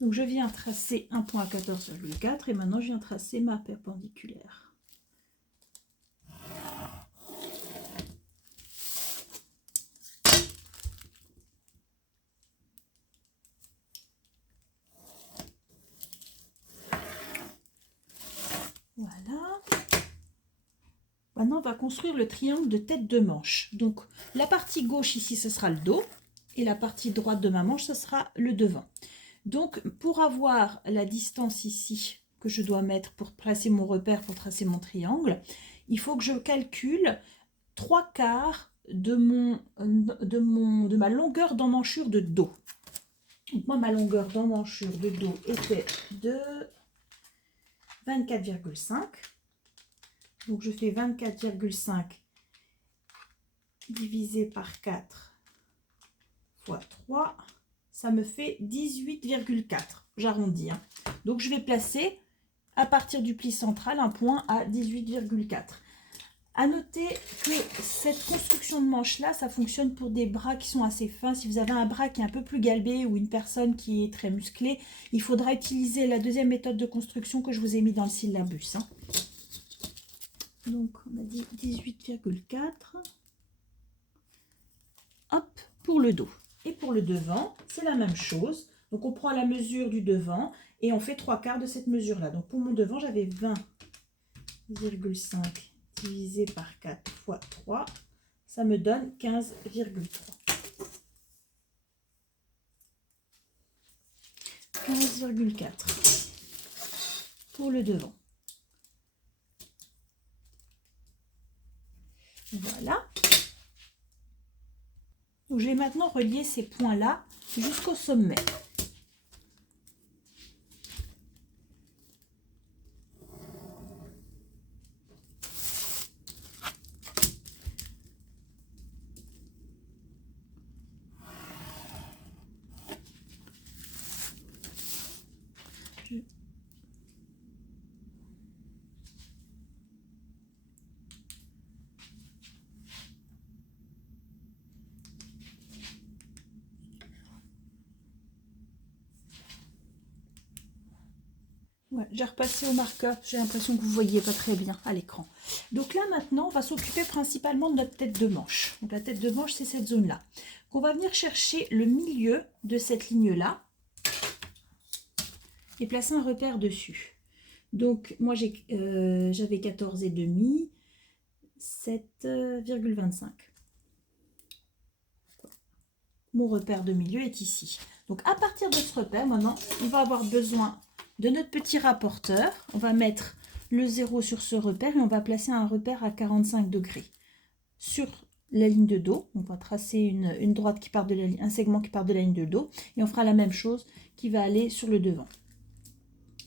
Donc je viens tracer un point à 14,4 et maintenant je viens tracer ma perpendiculaire. Voilà. Maintenant on va construire le triangle de tête de manche. Donc la partie gauche ici ce sera le dos et la partie droite de ma manche ce sera le devant. Donc, pour avoir la distance ici que je dois mettre pour placer mon repère, pour tracer mon triangle, il faut que je calcule 3/4 de ma longueur d'emmanchure de dos. Donc, moi, ma longueur d'emmanchure de dos était de 24,5. Donc, je fais 24,5 divisé par 4 fois 3. Ça me fait 18,4. J'arrondis. Hein. Donc, je vais placer, à partir du pli central, un point à 18,4. À noter que cette construction de manche-là, ça fonctionne pour des bras qui sont assez fins. Si vous avez un bras qui est un peu plus galbé ou une personne qui est très musclée, il faudra utiliser la deuxième méthode de construction que je vous ai mis dans le syllabus. Hein. Donc, on a dit 18,4. Hop, pour le dos. Et pour le devant, c'est la même chose. Donc, on prend la mesure du devant et on fait 3/4 de cette mesure-là. Donc, pour mon devant, j'avais 20,5 divisé par 4 fois 3. Ça me donne 15,3. 15,4 pour le devant. Voilà. Donc, je vais maintenant relier ces points-là jusqu'au sommet. Ouais, j'ai repassé au marqueur, j'ai l'impression que vous ne voyez pas très bien à l'écran. Donc là maintenant, on va s'occuper principalement de notre tête de manche. Donc la tête de manche, c'est cette zone-là. On va venir chercher le milieu de cette ligne-là et placer un repère dessus. Donc moi j'avais 14,5, 7,25. Mon repère de milieu est ici. Donc à partir de ce repère, maintenant, on va avoir besoin de notre petit rapporteur. On va mettre le 0 sur ce repère et on va placer un repère à 45 degrés sur la ligne de dos. On va tracer une droite qui part de un segment qui part de la ligne de dos et on fera la même chose qui va aller sur le devant.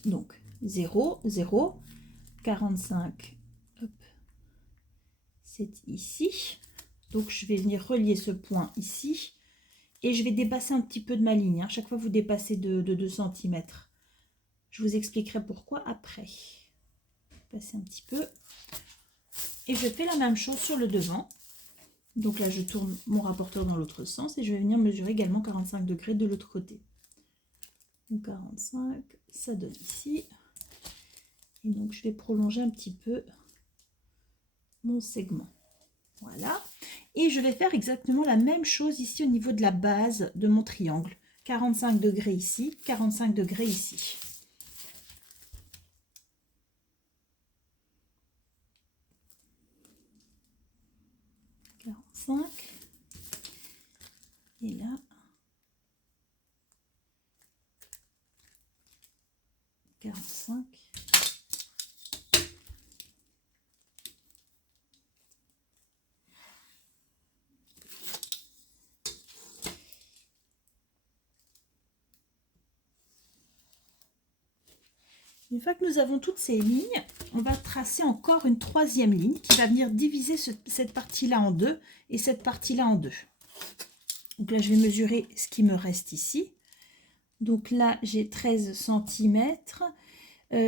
Donc 0, 0, 45, c'est ici. Donc je vais venir relier ce point ici. Et je vais dépasser un petit peu de ma ligne. Hein. Chaque fois, vous dépassez de 2 cm. Je vous expliquerai pourquoi après. Passer un petit peu. Et je fais la même chose sur le devant. Donc là, je tourne mon rapporteur dans l'autre sens. Et je vais venir mesurer également 45 degrés de l'autre côté. Donc 45, ça donne ici. Et donc, je vais prolonger un petit peu mon segment. Voilà. Et je vais faire exactement la même chose ici au niveau de la base de mon triangle. 45 degrés ici, 45 degrés ici. Et là, 45. Une fois que nous avons toutes ces lignes, on va tracer encore une troisième ligne qui va venir diviser cette partie-là en deux et cette partie-là en deux. Donc là, je vais mesurer ce qui me reste ici. Donc là, j'ai 13 cm.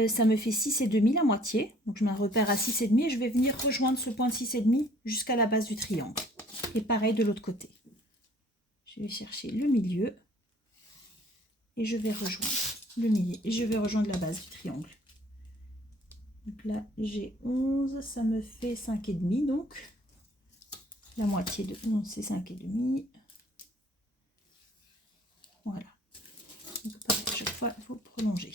Ça me fait 6,5 la moitié. Donc je mets un repère à 6,5 et je vais venir rejoindre ce point de 6,5 jusqu'à la base du triangle. Et pareil de l'autre côté. Je vais chercher le milieu et je vais rejoindre. le milieu. Et je vais rejoindre la base du triangle. Donc là, j'ai 11, ça me fait 5,5. Donc, la moitié de 11, c'est 5,5. Voilà. Donc, pareil, à chaque fois, il faut prolonger.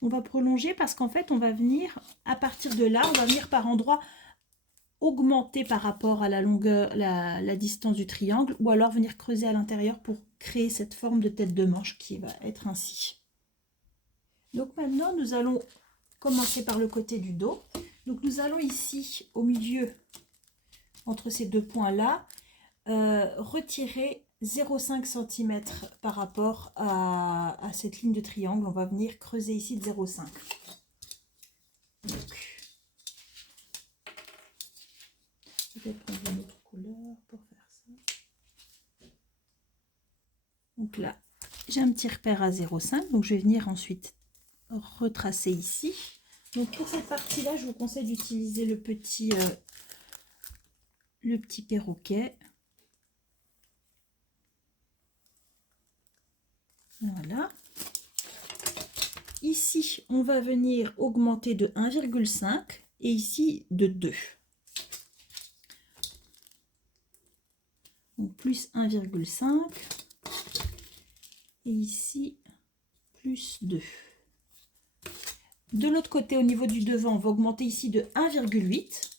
On va prolonger parce qu'en fait, on va venir, à partir de là, on va venir par endroits augmenter par rapport à la longueur, la distance du triangle, ou alors venir creuser à l'intérieur pour créer cette forme de tête de manche qui va être ainsi. Donc maintenant, nous allons commencer par le côté du dos. Donc nous allons ici, au milieu, entre ces deux points-là, retirer 0,5 cm par rapport à cette ligne de triangle. On va venir creuser ici de 0,5. Peut-être prendre une autre couleur pour faire ça. Donc là, j'ai un petit repère à 0,5. Donc je vais venir ensuite retracer ici. Donc pour cette partie-là, je vous conseille d'utiliser le petit perroquet. Voilà. Ici, on va venir augmenter de 1,5 et ici de 2. Donc plus 1,5 et ici plus 2. De l'autre côté, au niveau du devant, on va augmenter ici de 1,8.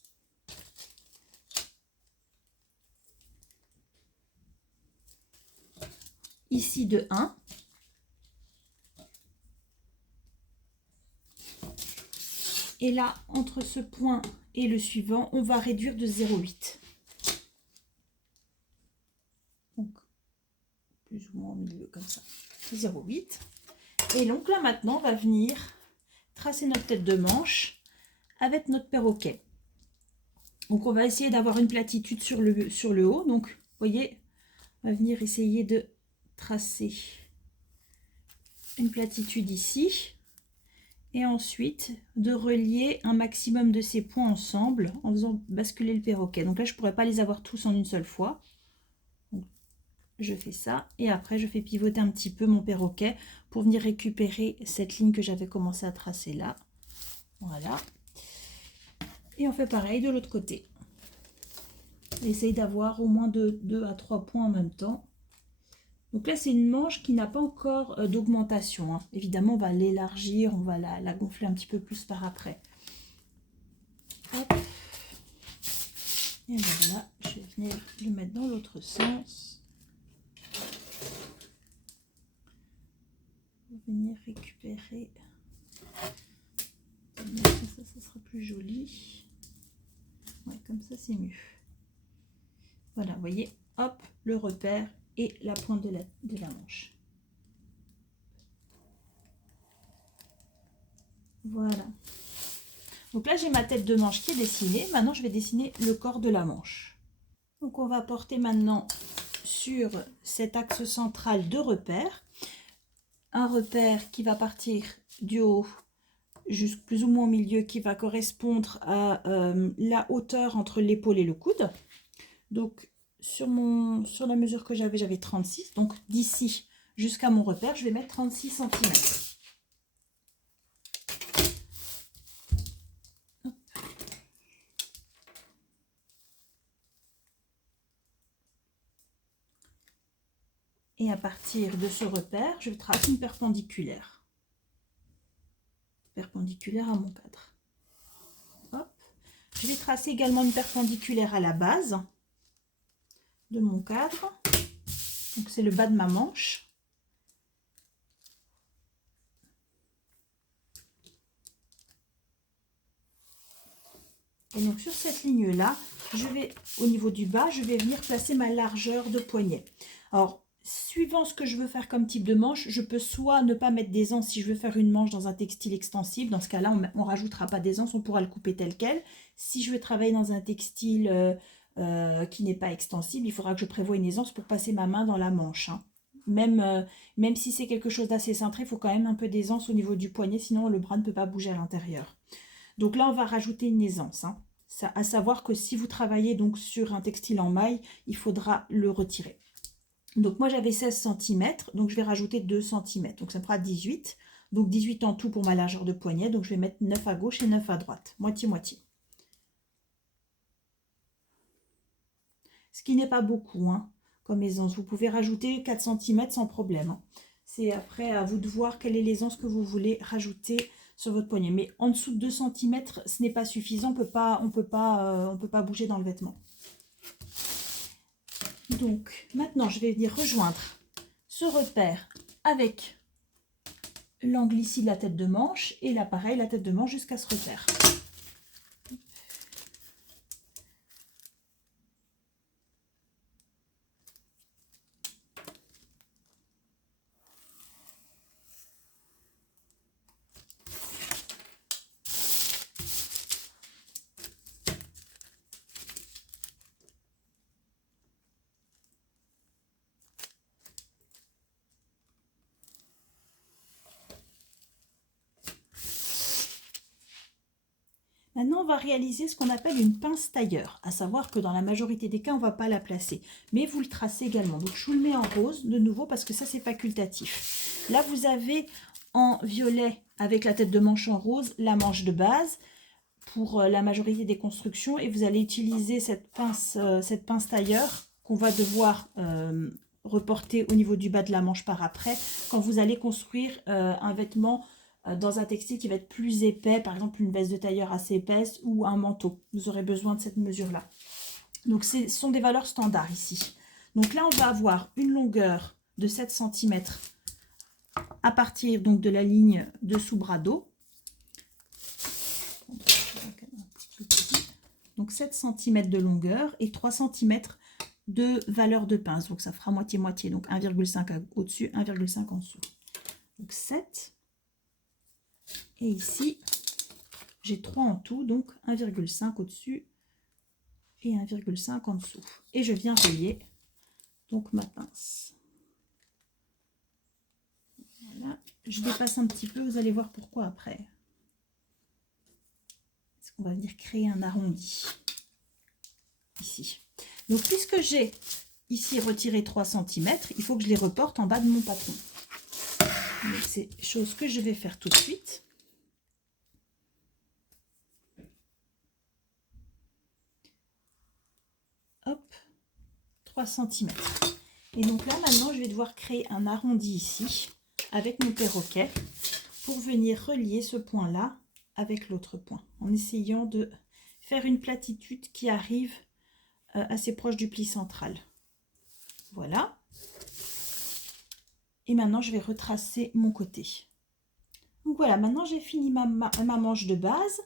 Ici de 1. Et là, entre ce point et le suivant, on va réduire de 0,8. Donc, plus ou moins au milieu, comme ça. 0,8. Et donc là, maintenant, on va venir tracer notre tête de manche avec notre perroquet. Donc, on va essayer d'avoir une platitude sur le haut. Donc, vous voyez, on va venir essayer de tracer une platitude ici. Et ensuite, de relier un maximum de ces points ensemble en faisant basculer le perroquet. Donc là, je ne pourrais pas les avoir tous en une seule fois. Donc, je fais ça. Et après, je fais pivoter un petit peu mon perroquet pour venir récupérer cette ligne que j'avais commencé à tracer là. Voilà. Et on fait pareil de l'autre côté. Essaye d'avoir au moins 2 à 3 points en même temps. Donc là, c'est une manche qui n'a pas encore d'augmentation. Hein. Évidemment, on va l'élargir, on va la gonfler un petit peu plus par après. Hop. Et voilà, je vais venir le mettre dans l'autre sens. On va venir récupérer. Ça sera plus joli. Ouais, comme ça, c'est mieux. Voilà, vous voyez, hop, le repère et la pointe de la manche. Voilà. Donc là, j'ai ma tête de manche qui est dessinée. Maintenant, je vais dessiner le corps de la manche. Donc, on va porter maintenant sur cet axe central 2 repères. Un repère qui va partir du haut jusqu'à plus ou moins au milieu, qui va correspondre à la hauteur entre l'épaule et le coude. Donc, sur la mesure que j'avais 36. Donc, d'ici jusqu'à mon repère, je vais mettre 36 cm. Et à partir de ce repère, je trace une perpendiculaire. Perpendiculaire à mon cadre. Hop. Je vais tracer également une perpendiculaire à la base de mon cadre. Donc c'est le bas de ma manche. Et donc sur cette ligne-là, je vais, au niveau du bas, je vais venir placer ma largeur de poignet. Alors, suivant ce que je veux faire comme type de manche, je peux soit ne pas mettre d'aisance si je veux faire une manche dans un textile extensible. Dans ce cas-là, on ne rajoutera pas d'aisance, on pourra le couper tel quel. Si je veux travailler dans un textile qui n'est pas extensible, il faudra que je prévoie une aisance pour passer ma main dans la manche. Hein. Même si c'est quelque chose d'assez cintré, il faut quand même un peu d'aisance au niveau du poignet, sinon le bras ne peut pas bouger à l'intérieur. Donc là, on va rajouter une aisance. Hein. À savoir que si vous travaillez donc sur un textile en maille, il faudra le retirer. Donc moi j'avais 16 cm, donc je vais rajouter 2 cm, donc ça me fera 18. Donc 18 en tout pour ma largeur de poignet, donc je vais mettre 9 à gauche et 9 à droite, moitié-moitié. Ce qui n'est pas beaucoup, hein, comme aisance. Vous pouvez rajouter 4 cm sans problème, hein. C'est après à vous de voir quelle est l'aisance que vous voulez rajouter sur votre poignet. Mais en dessous de 2 cm, ce n'est pas suffisant, on peut pas bouger dans le vêtement. Donc maintenant, je vais venir rejoindre ce repère avec l'angle ici de la tête de manche et là pareil, la tête de manche jusqu'à ce repère. Maintenant, on va réaliser ce qu'on appelle une pince tailleur, à savoir que dans la majorité des cas, on ne va pas la placer. Mais vous le tracez également. Donc, je vous le mets en rose de nouveau parce que ça, c'est facultatif. Là, vous avez en violet, avec la tête de manche en rose, la manche de base pour la majorité des constructions. Et vous allez utiliser cette pince tailleur qu'on va devoir reporter au niveau du bas de la manche par après quand vous allez construire un vêtement dans un textile qui va être plus épais, par exemple une veste de tailleur assez épaisse ou un manteau. Vous aurez besoin de cette mesure-là. Donc ce sont des valeurs standards ici. Donc là, on va avoir une longueur de 7 cm à partir donc de la ligne dessous bras dos. Donc 7 cm de longueur et 3 cm de valeur de pince. Donc ça fera moitié-moitié. Donc 1,5 au-dessus, 1,5 en dessous. Donc 7. Et ici, j'ai 3 en tout, donc 1,5 au-dessus et 1,5 en dessous. Et je viens relier donc ma pince. Voilà. Je dépasse un petit peu, vous allez voir pourquoi après. Parce qu'on va venir créer un arrondi ici. Donc puisque j'ai ici retiré 3 cm, il faut que je les reporte en bas de mon patron. C'est chose que je vais faire tout de suite. Hop, 3 cm. Et donc là, maintenant, je vais devoir créer un arrondi ici avec mon perroquet pour venir relier ce point-là avec l'autre point, en essayant de faire une platitude qui arrive assez proche du pli central. Voilà. Et maintenant, je vais retracer mon côté. Donc voilà, maintenant j'ai fini ma manche de base.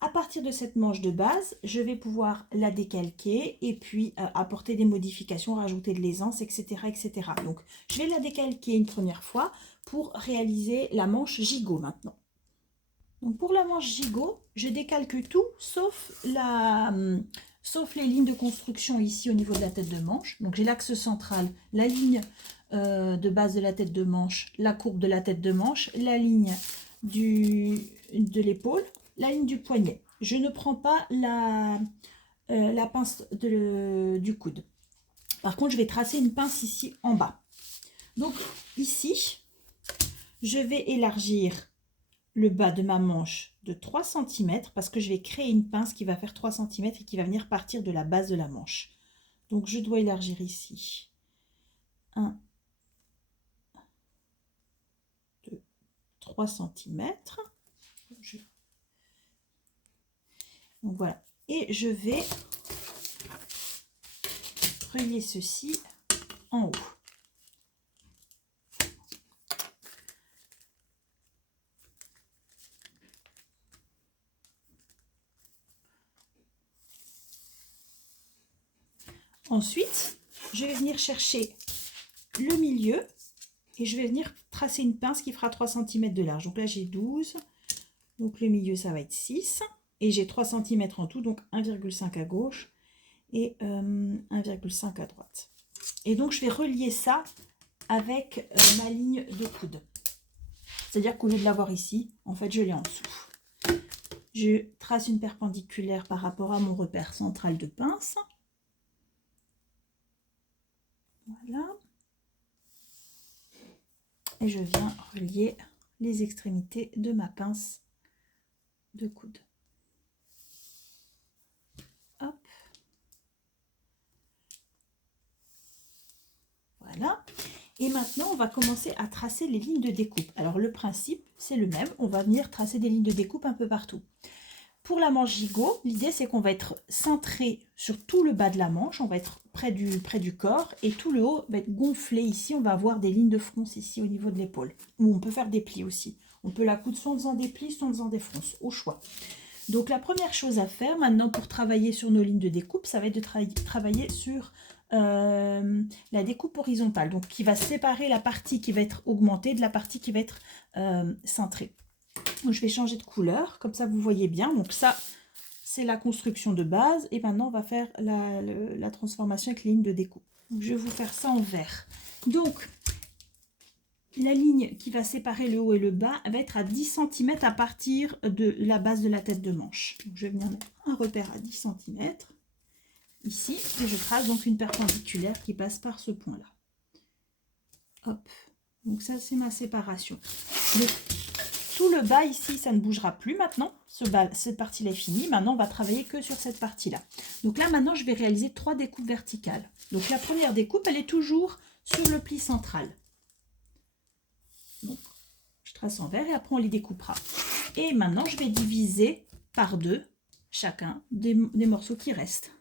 À partir de cette manche de base, je vais pouvoir la décalquer et puis apporter des modifications, rajouter de l'aisance, etc., etc. Donc, je vais la décalquer une première fois pour réaliser la manche gigot maintenant. Donc, pour la manche gigot, je décalque tout sauf les lignes de construction ici au niveau de la tête de manche. Donc, j'ai l'axe central, la ligne de base de la tête de manche, la courbe de la tête de manche, la ligne de l'épaule, la ligne du poignet. Je ne prends pas la pince du coude. Par contre, je vais tracer une pince ici en bas. Donc ici, je vais élargir le bas de ma manche de 3 cm parce que je vais créer une pince qui va faire 3 cm et qui va venir partir de la base de la manche. Donc je dois élargir ici 1, 2, 3 cm. Donc voilà. Et je vais relier ceci en haut. Ensuite, je vais venir chercher le milieu et je vais venir tracer une pince qui fera 3 cm de large. Donc là, j'ai 12. Donc le milieu, ça va être 6. Et j'ai 3 cm en tout, donc 1,5 à gauche et 1,5 à droite. Et donc, je vais relier ça avec ma ligne de coude. C'est-à-dire qu'au lieu de l'avoir ici, en fait, je l'ai en dessous. Je trace une perpendiculaire par rapport à mon repère central de pince. Voilà. et je viens relier les extrémités de ma pince de coude. Hop. Voilà. Et maintenant, on va commencer à tracer les lignes de découpe. Alors, le principe, c'est le même. On va venir tracer des lignes de découpe un peu partout. Pour la manche gigot, l'idée, c'est qu'on va être centré sur tout le bas de la manche. On va être près du corps. Et tout le haut va être gonflé ici. On va avoir des lignes de fronce ici au niveau de l'épaule. Ou on peut faire des plis aussi. On peut la coudre soit en faisant des plis, soit en faisant des fronces, au choix. Donc, la première chose à faire maintenant pour travailler sur nos lignes de découpe, ça va être de travailler sur la découpe horizontale, donc qui va séparer la partie qui va être augmentée de la partie qui va être cintrée. Donc je vais changer de couleur, comme ça vous voyez bien. Donc ça, c'est la construction de base. Et maintenant, on va faire la transformation avec les lignes de découpe. Donc je vais vous faire ça en vert. Donc, la ligne qui va séparer le haut et le bas va être à 10 cm à partir de la base de la tête de manche. Donc je vais venir mettre un repère à 10 cm. Ici, et je trace donc une perpendiculaire qui passe par ce point-là. Hop, donc ça c'est ma séparation. Tout le bas ici, ça ne bougera plus maintenant. Cette partie-là est finie. Maintenant, on va travailler que sur cette partie-là. Donc là, maintenant, je vais réaliser 3 découpes verticales. Donc la première découpe, elle est toujours sur le pli central. Donc, je trace en vert et après, on les découpera. Et maintenant, je vais diviser par 2 chacun des morceaux qui restent.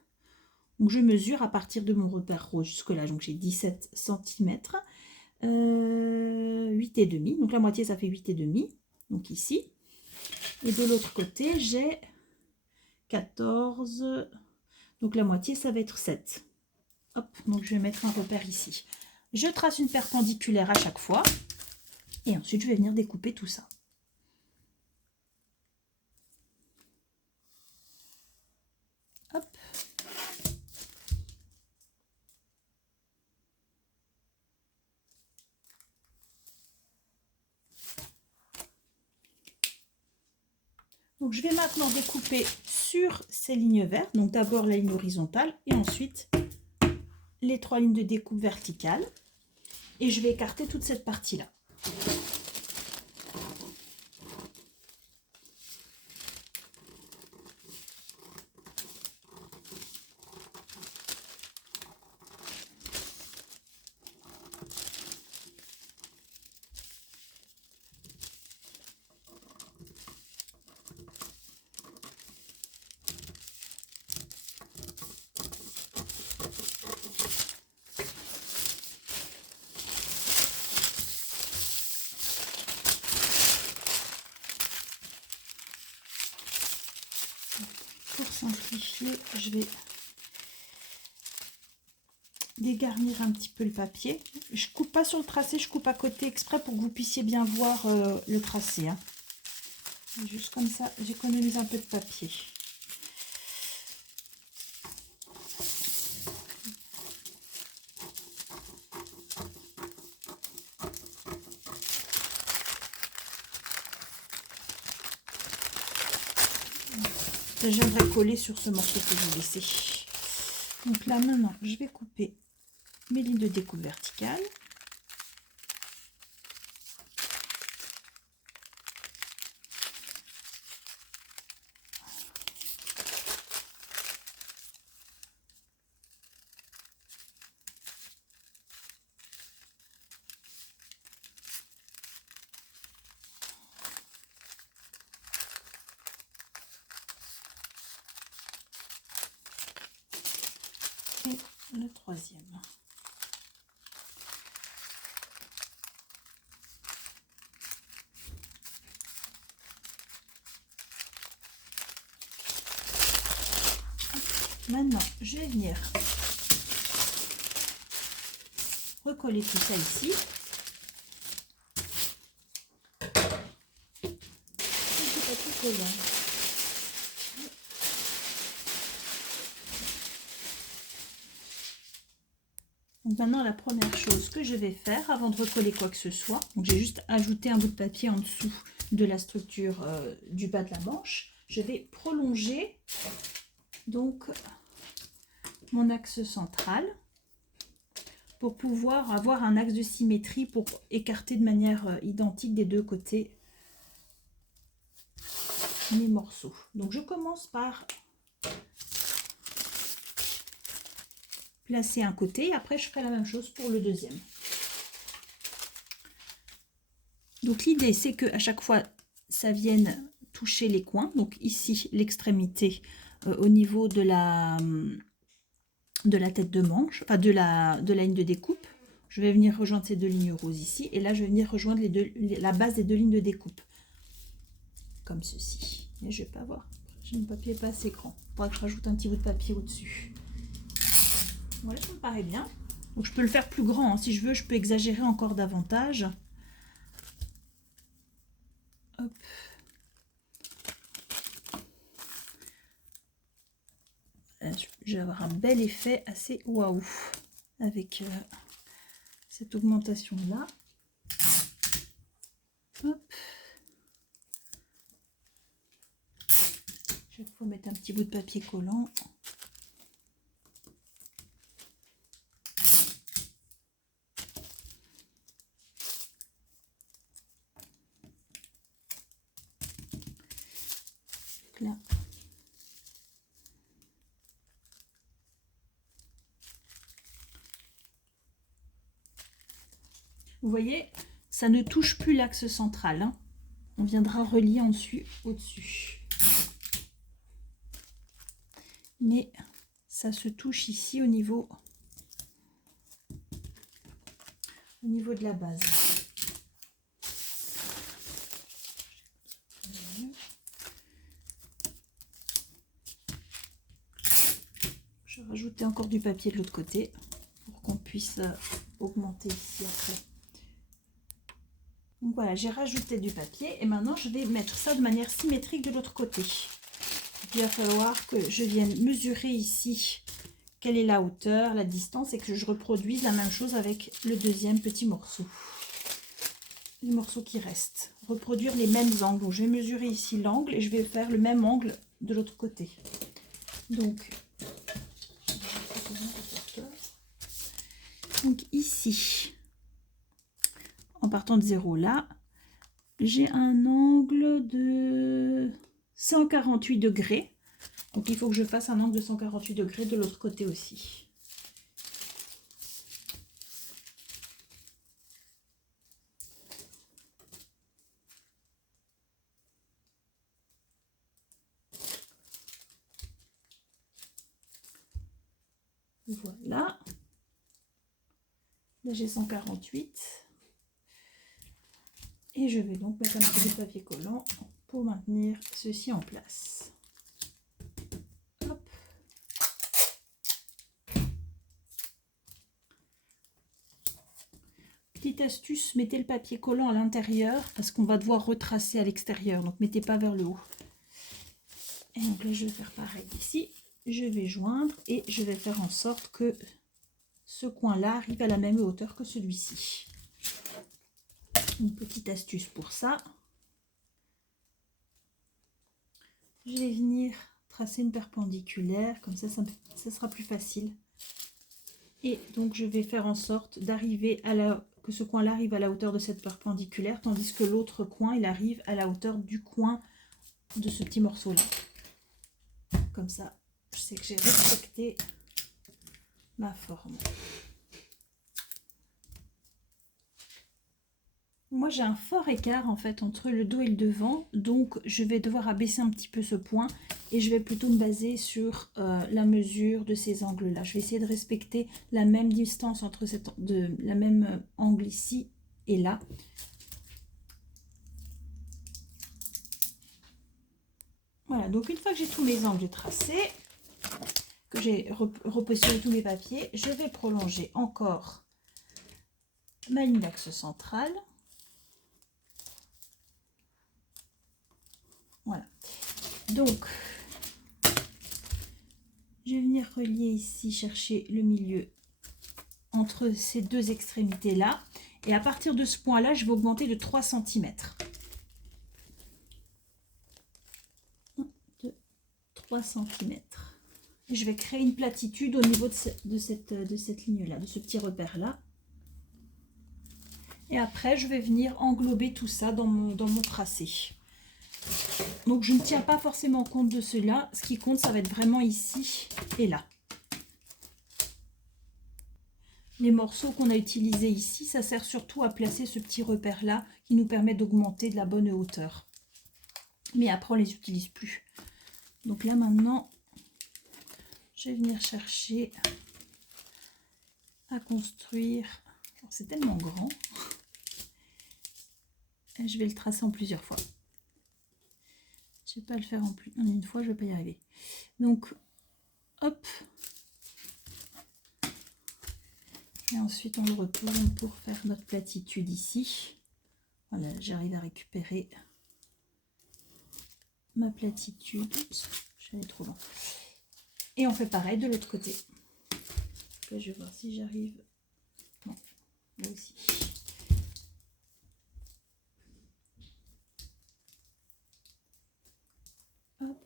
Donc je mesure à partir de mon repère rose jusque là, donc j'ai 17 cm, 8,5, donc la moitié ça fait 8,5, donc ici. Et de l'autre côté j'ai 14, donc la moitié ça va être 7. Hop, donc je vais mettre un repère ici. Je trace une perpendiculaire à chaque fois et ensuite je vais venir découper tout ça. Hop. Donc je vais maintenant découper sur ces lignes vertes, donc d'abord la ligne horizontale et ensuite les 3 lignes de découpe verticales. Et je vais écarter toute cette partie-là. Pour simplifier, je vais dégarnir un petit peu le papier. Je coupe pas sur le tracé, je coupe à côté exprès pour que vous puissiez bien voir le tracé. Hein. Juste comme ça, j'économise un peu de papier. J'aimerais coller sur ce morceau que j'ai laissé. Donc là maintenant, je vais couper mes lignes de découpe verticales. Et le troisième. Maintenant, je vais venir recoller tout ça ici. Et c'est pas tout collant. Donc maintenant, la première chose que je vais faire avant de recoller quoi que ce soit, donc j'ai juste ajouté un bout de papier en dessous de la structure du bas de la manche. Je vais prolonger donc mon axe central pour pouvoir avoir un axe de symétrie pour écarter de manière identique des deux côtés mes morceaux. Donc je commence par placer un côté et après je ferai la même chose pour le deuxième. Donc l'idée c'est que à chaque fois ça vienne toucher les coins, donc ici l'extrémité au niveau de la tête de manche, enfin de la ligne de découpe. Je vais venir rejoindre ces deux lignes roses ici et là je vais venir rejoindre la base des deux lignes de découpe comme ceci. Et je vais pas voir, j'ai mon papier pas assez grand, il faudra que je rajoute un petit bout de papier au dessus. Voilà, ça me paraît bien. Donc je peux le faire plus grand, hein. Si je veux je peux exagérer encore davantage. Hop. Je vais avoir un bel effet assez waouh avec cette augmentation là. Hop. Je vais mettre un petit bout de papier collant. Là. Vous voyez, ça ne touche plus l'axe central, hein. On viendra relier en dessus, au-dessus. Mais ça se touche ici au niveau de la base. Je vais rajouter encore du papier de l'autre côté pour qu'on puisse augmenter ici après. Donc voilà, j'ai rajouté du papier et maintenant je vais mettre ça de manière symétrique de l'autre côté. Il va falloir que je vienne mesurer ici quelle est la hauteur, la distance et que je reproduise la même chose avec le deuxième petit morceau. Les morceaux qui restent. Reproduire les mêmes angles. Donc je vais mesurer ici l'angle et je vais faire le même angle de l'autre côté. Donc ici, en partant de 0 là, j'ai un angle de 148 degrés. Donc il faut que je fasse un angle de 148 degrés de l'autre côté aussi. Voilà. Là j'ai 148. Et je vais donc mettre un petit peu de papier collant pour maintenir ceci en place. Hop. Petite astuce, mettez le papier collant à l'intérieur parce qu'on va devoir retracer à l'extérieur. Donc mettez pas vers le haut. Et donc là je vais faire pareil ici. Je vais joindre et je vais faire en sorte que ce coin-là arrive à la même hauteur que celui-ci. Une petite astuce pour ça. Je vais venir tracer une perpendiculaire, comme ça, ça sera plus facile. Et donc je vais faire en sorte d'arriver que ce coin-là arrive à la hauteur de cette perpendiculaire, tandis que l'autre coin, il arrive à la hauteur du coin de ce petit morceau-là. Comme ça, je sais que j'ai respecté ma forme. Moi j'ai un fort écart en fait entre le dos et le devant, donc je vais devoir abaisser un petit peu ce point et je vais plutôt me baser sur la mesure de ces angles là. Je vais essayer de respecter la même distance entre la même angle ici et là. Voilà, donc une fois que j'ai tous mes angles tracés, que j'ai repositionné tous mes papiers, je vais prolonger encore ma ligne d'axe centrale. Voilà, donc je vais venir relier ici, chercher le milieu entre ces deux extrémités là, et à partir de ce point là je vais augmenter de 3 cm. 1, 2, 3 cm. Et je vais créer une platitude au niveau de cette ligne-là, de ce petit repère-là. Et après, je vais venir englober tout ça dans mon tracé. Donc, je ne tiens pas forcément compte de cela. Ce qui compte, ça va être vraiment ici et là. Les morceaux qu'on a utilisés ici, ça sert surtout à placer ce petit repère-là qui nous permet d'augmenter de la bonne hauteur. Mais après, on ne les utilise plus. Donc là, maintenant, je vais venir chercher à construire. C'est tellement grand. Et je vais le tracer en plusieurs fois. Je ne vais pas le faire en une fois, je ne vais pas y arriver. Donc, hop. Et ensuite, on le retourne pour faire notre platitude ici. Voilà, j'arrive à récupérer ma platitude. Oups, je suis allée trop loin. Et on fait pareil de l'autre côté. Là, je vais voir si j'arrive. Non, là aussi. Hop.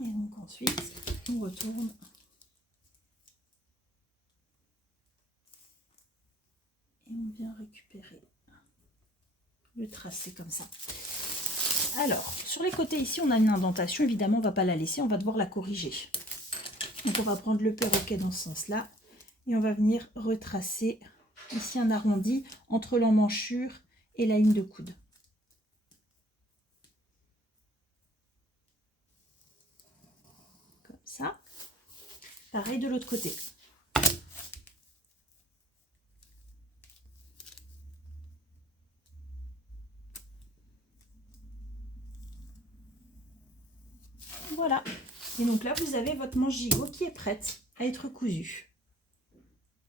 Et donc ensuite, on retourne. Et on vient récupérer le tracé comme ça. Alors, sur les côtés ici, on a une indentation. Évidemment, on ne va pas la laisser, on va devoir la corriger. Donc, on va prendre le perroquet dans ce sens-là. Et on va venir retracer ici un arrondi entre l'emmanchure et la ligne de coude. Comme ça. Pareil de l'autre côté. Voilà. Et donc là, vous avez votre manche gigot qui est prête à être cousue.